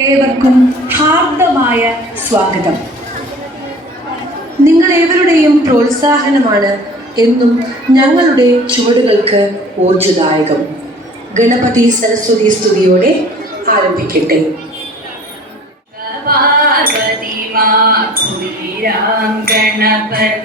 ഏവർക്കും ഹാർദമായ സ്വാഗതം. നിങ്ങളേവരുടെയും പ്രോത്സാഹനമാണ് എന്നും ഞങ്ങളുടെ ചുവടുകൾക്ക് ഊർജ്ജദായകം. Ganapathi Saraswati സ്തുതിയോടെ ആരംഭിക്കട്ടെ. Ganapathi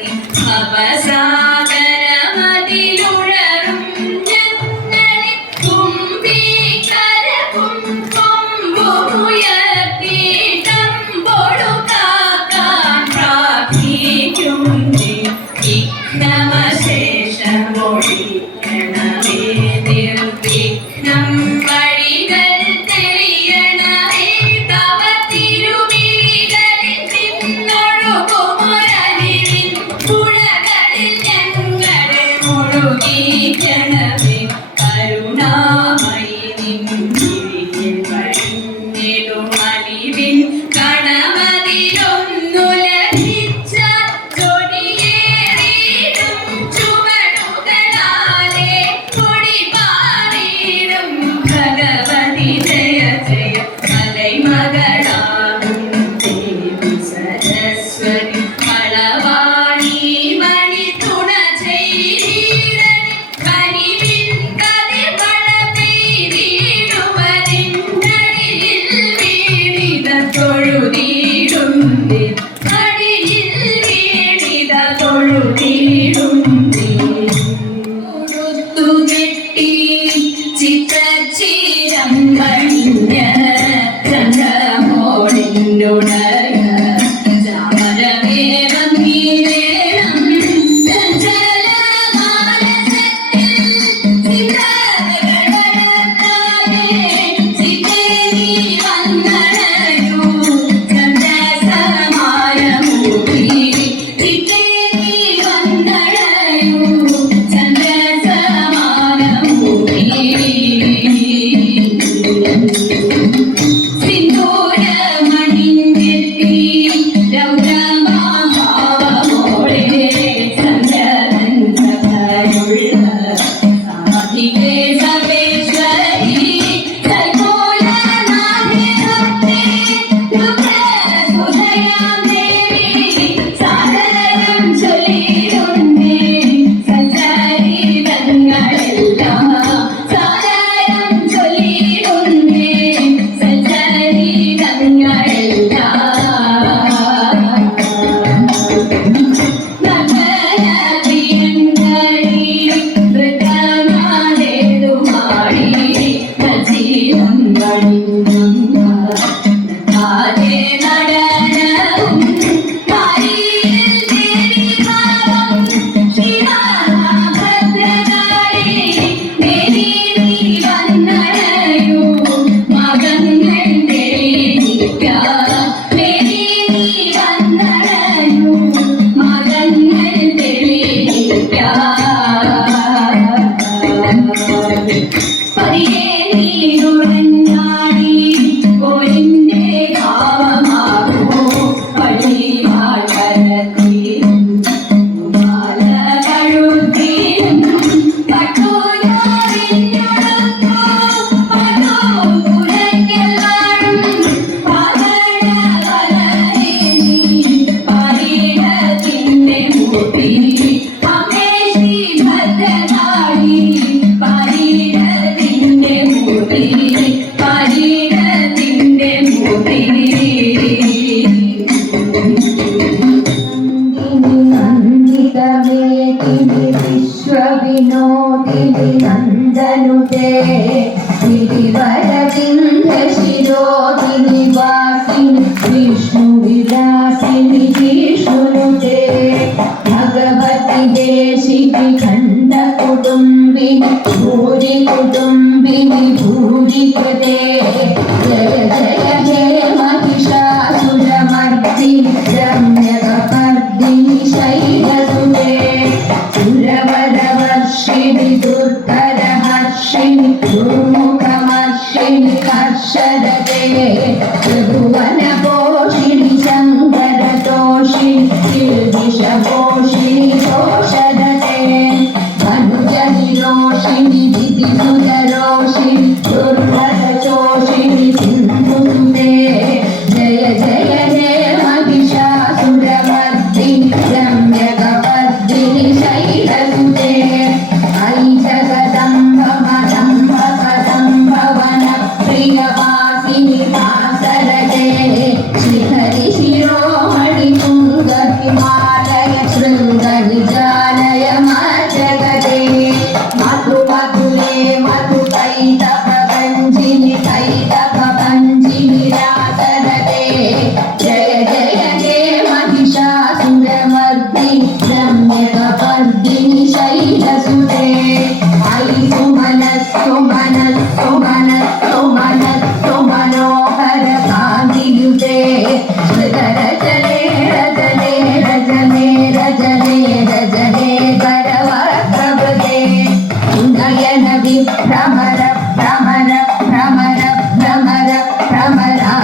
Durga Joshini Sindhu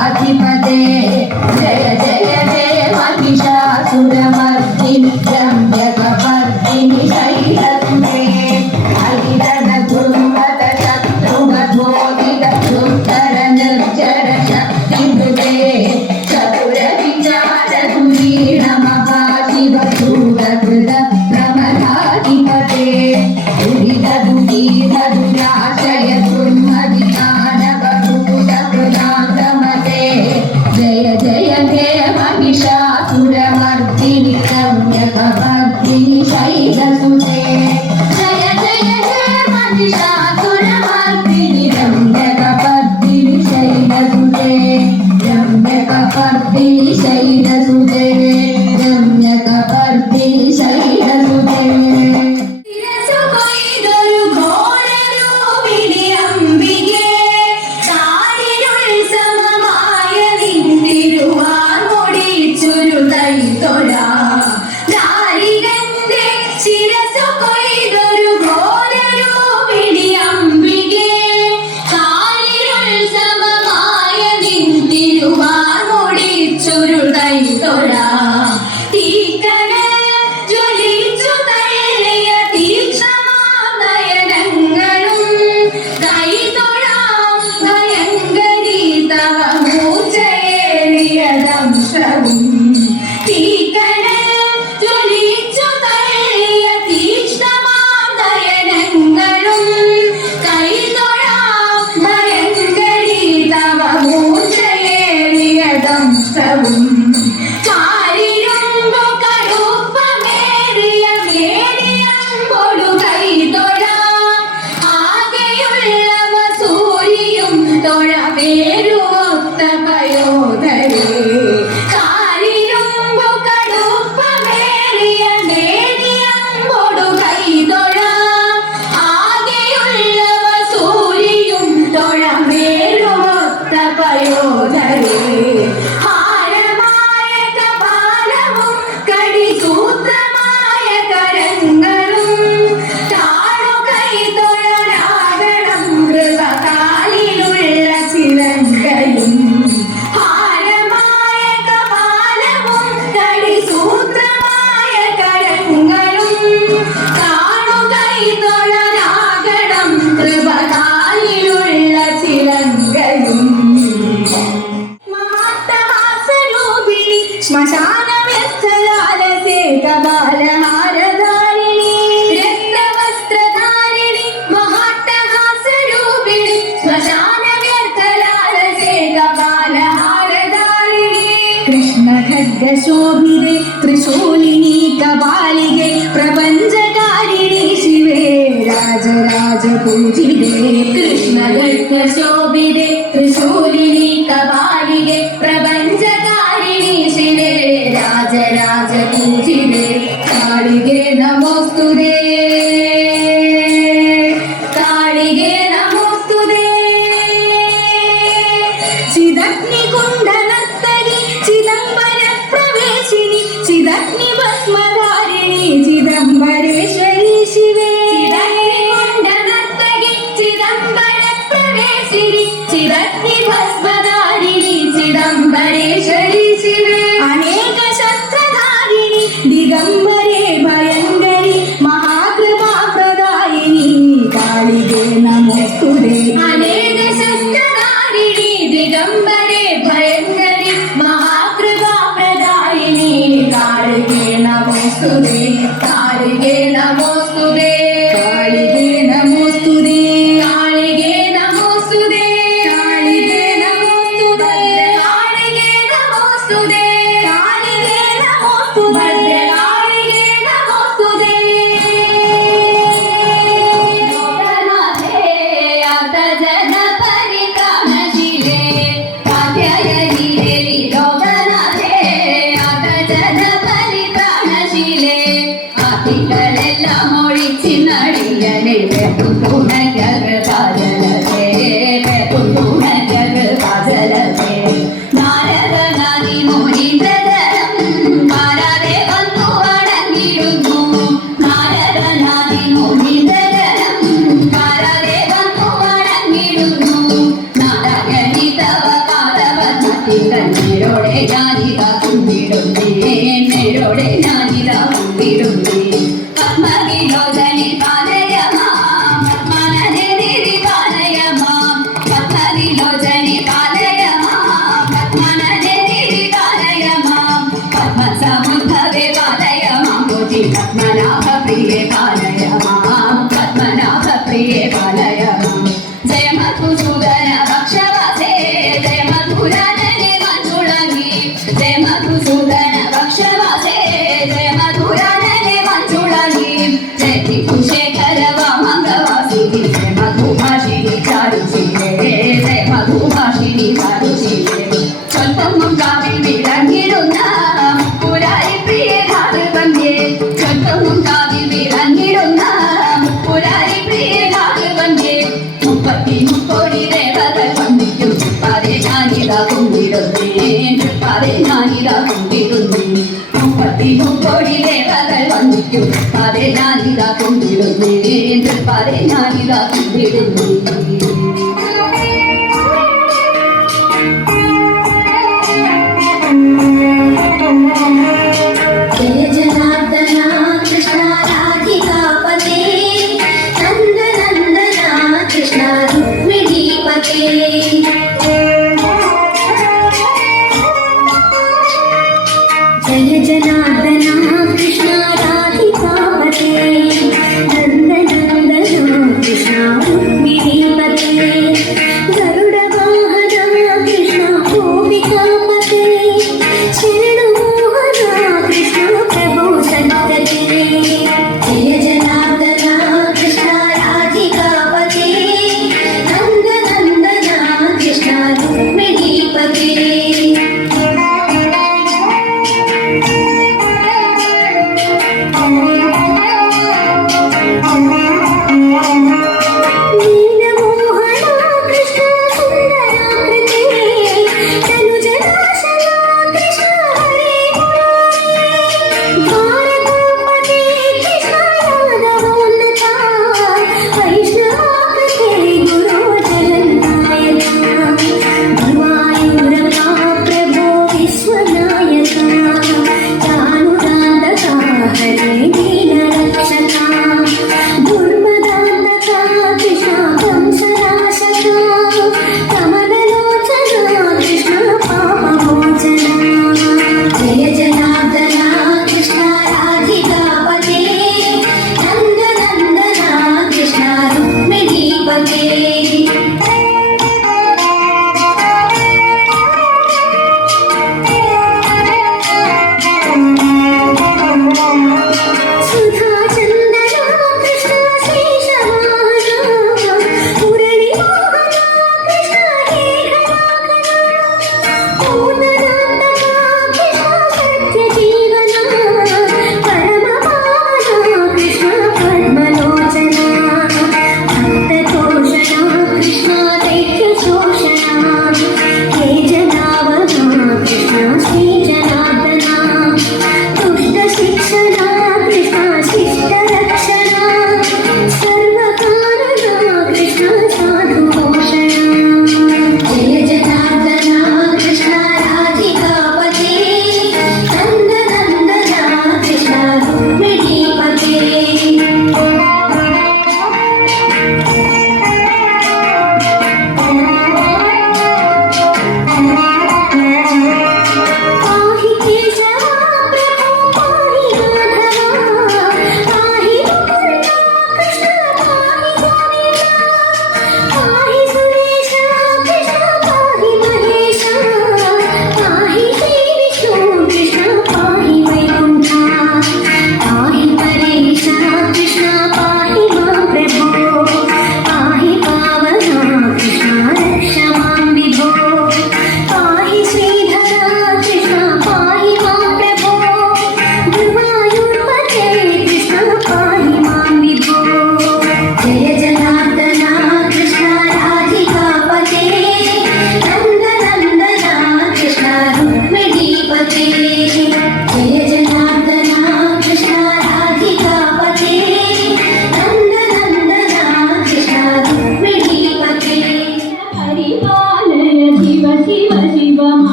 प्रमदाधिपते जय जय जय महिषासुरमर्दिनि रम्यकपर्दिनि शैलसुते हरिरणधुर्मत शत्रुमधोदित दुर्धर निर्जर शक्तिमृते चतुर विचार धुरीण महाशिवसूरकृत प्रमदाधिपते दुराशय दुर्मदिदानवभूतकृतान्तमते जय जय हे महिषासुरमर्दिनि रम्यकपर्दिनि शैलसुते जय जय हे महिषासुरमर्दिनि रम्यकपर्दिनि शैलसुते रम्यकपर्दिनि शैलसुते रम्यकपर्दिनि शैलसुते शोभिते त्रिशूलिनी कपालिके प्रपञ्चकारिणी शिवे राजराज पूजिते कृष्णगर्ग शोभिते त्रिशूलिनी कपालिके प्रपञ्चकारिणी शिवे राजराज पूजिते कालिके नमोस्तुते कालिके नमोस्तुते चिदग्निकुण्डनर्तकी चिदम्बर चिदग्नि भस्मधारिणी चिदम्बरेश्वरी शिवे चिदग्निकुण्डनर्तकी चिदम्बर प्रवेशिनी चिदग्नि भस्मधारिणी चिदम्बरेश्वरी शिवे अनेक शस्त्रधारिणी दिगम्बरे भयङ्करी महाकृपा प्रदायिनी कालिके नमोस्तुते अनेक शस्त्रधारिणी दिगम्बरे भयङ्करी महाकृपा प्रदायिनी कालिके नमोस्तुते कालिके नमोस्तुते कालिके नमोस्तुते कालिके नमोस्तुते कालिके नमोस्तुते कालिके नमोस्तुते कालिके नमोस्तुते कालिके नमोस्तुते लोकनाथे आत जन परित्राणशीले कात्यायनी देवी लोकनाथे आत जन परित्राणशीले आतिगಳೆല്ലാം ಒಳಿಸಿ ನಡೆಯಲಿ ಪುಣ್ಯಗ ಬಾಜಲತೆ ಪುಣ್ಯಗ ಬಾಜಲತೆ ನಾರದನಾದಿ ಮುನೀಂದ್ರಧರಂ ಮಾರದೆ ಬಂದು ಅಡಗಿರುന്നു ನಾರದನಾದಿ ಮುನೀಂದ್ರಧರಂ ಮಾರದೆ ಬಂದು ಅಡಗಿರುന്നു ನಾರಗಣಿತವ ಕಾಲವನ್ನು നേരോടെ ഞാനിതാ കുമ്പിടുന്നേ നേരോടെ ഞാനിതാ കുമ്പിടുന്നേ പത്മവിലോചനെ പാലയമാം പത്മനദേവി പാലയമാം പത്മവിലോചനെ പാലയമാം പത്മനദേവി പാലയമാം പത്മസമുദ്ഭവേ പാലയമാം കോടി പത്മനാഭപ്രിയേ പാലയമാം പത്മനാഭപ്രിയേ പാലയമാം ജയ മധുസൂദന ഭക്ഷവാസേ ജയ മധുരാനനെ മഞ്ജുളങ്ങി ജയ മധുസൂദന ഭക്ഷവാസേ ജയ മധുരാനനെ മഞ്ജുളങ്ങി ജയ ത്രിപുശേഖര വാമംഗവാസിനി ജയ മധുഭാഷിണി ചാരുശീലേ ജയ മധുഭാഷിണി ചാരുശീലേ സ്വന്തം കാവിൽ വിളങ്ങിടുന്ന പുരാരി പ്രിയ ധാതുവന്യേ സ്വന്തം കാവിൽ വിളങ്ങിടുന്ന പുരാരി പ്രിയ ധാതുവന്യേ മുപ്പത്തിമുക്കോടി ദേവകൾ വന്ദിക്കും തൃപ്പാതെ ഞാനിതാ കുമ്പിടുന്നേ തൃപ്പാതെ ഞാനിതാ കുമ്പിടുന്നേ മുപ്പത്തിമുക്കോടി ദേവകൾ വന്ദിക്കും തൃപ്പാതെ ഞാനിതാ കുമ്പിടുന്നേ തൃപ്പാതെ ഞാനിതാ കുമ്പിടുന്നേ जय जनार्दना कृष्ण राधिकापते नन्दनन्दना कृष्ण रुक्मिणीपते जय जनार्दना कृष्ण राधिकापते नन्दनन्दना कृष्ण रुक्मिणीपते गरुडवाहना कृष्ण गोपिकापते कृष्ण प्रभु संतते जय जनार्दना कृष्ण राधिकापते नन्दनन्दना कृष्ण रुक्मिणीपते नीलमोहना कृष्ण सुन्दराकृते तनुजना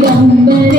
दिगंबर